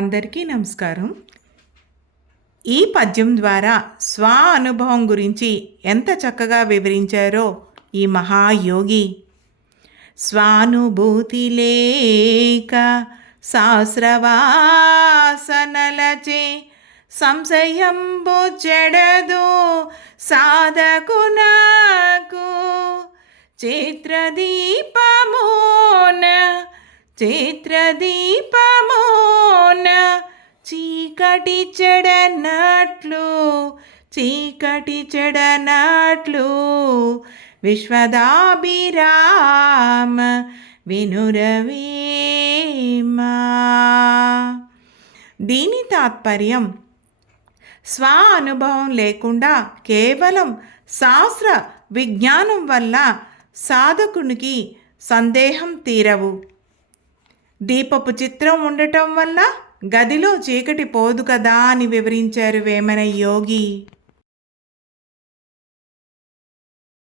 అందరికీ నమస్కారం. ఈ పద్యం ద్వారా స్వ అనుభవం గురించి ఎంత చక్కగా వివరించారో ఈ మహాయోగి. స్వానుభూతి లేక శాస్త్రవాసనలచే సంశయంబు చెడదు సాధకునకు. చిత్రదీపమోన చీకటి చెడనట్లు విశ్వదాభిరామ వినురవేమా. దీని తాత్పర్యం, స్వ అనుభవం లేకుండా కేవలం శాస్త్ర విజ్ఞానం వల్ల సాధకునికి సందేహం తీరవు. దీపపు చిత్రం ఉండటం వల్ల గదిలో చీకటి పోదు కదా అని వివరించారు వేమన యోగి.